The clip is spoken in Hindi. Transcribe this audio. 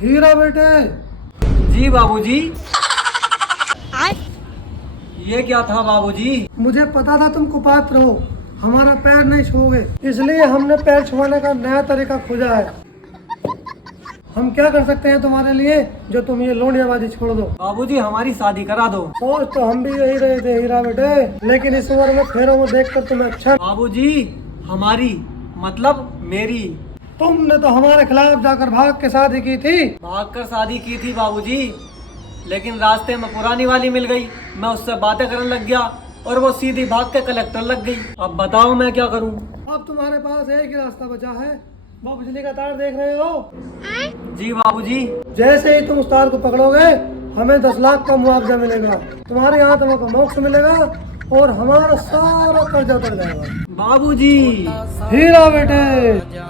हीरा बेटे। जी बाबूजी। ये क्या था बाबूजी? मुझे पता था तुम कुपात्र हो, हमारा पैर नहीं छूओगे, इसलिए हमने पैर छुआने का नया तरीका खोजा है। हम क्या कर सकते हैं तुम्हारे लिए जो तुम ये लोनियाबाजी छोड़ दो। बाबूजी हमारी शादी करा दो। सोच तो हम भी यही रहे थे हीरा बेटे, लेकिन इस उम्र में फेरों में देखकर तुम्हें अच्छा। बाबूजी हमारी मतलब मेरी। तुमने तो हमारे खिलाफ जाकर भाग के शादी की थी। भागकर शादी की थी बाबूजी, लेकिन रास्ते में पुरानी वाली मिल गई। मैं उससे बातें करने लग गया और वो सीधी भाग के कलेक्टर लग गई। अब बताओ मैं क्या करूं? अब तुम्हारे पास एक ही रास्ता बचा है, वो बिजली का तार देख रहे हो? जी बाबूजी। जैसे ही तुम उस तार को पकड़ोगे हमें 10 लाख का मुआवजा मिलेगा, तुम्हारे आत्मा को मोक्ष मिलेगा और हमारा सारा कर्जा उतर जाएगा। बाबूजी। हीरा बेटे।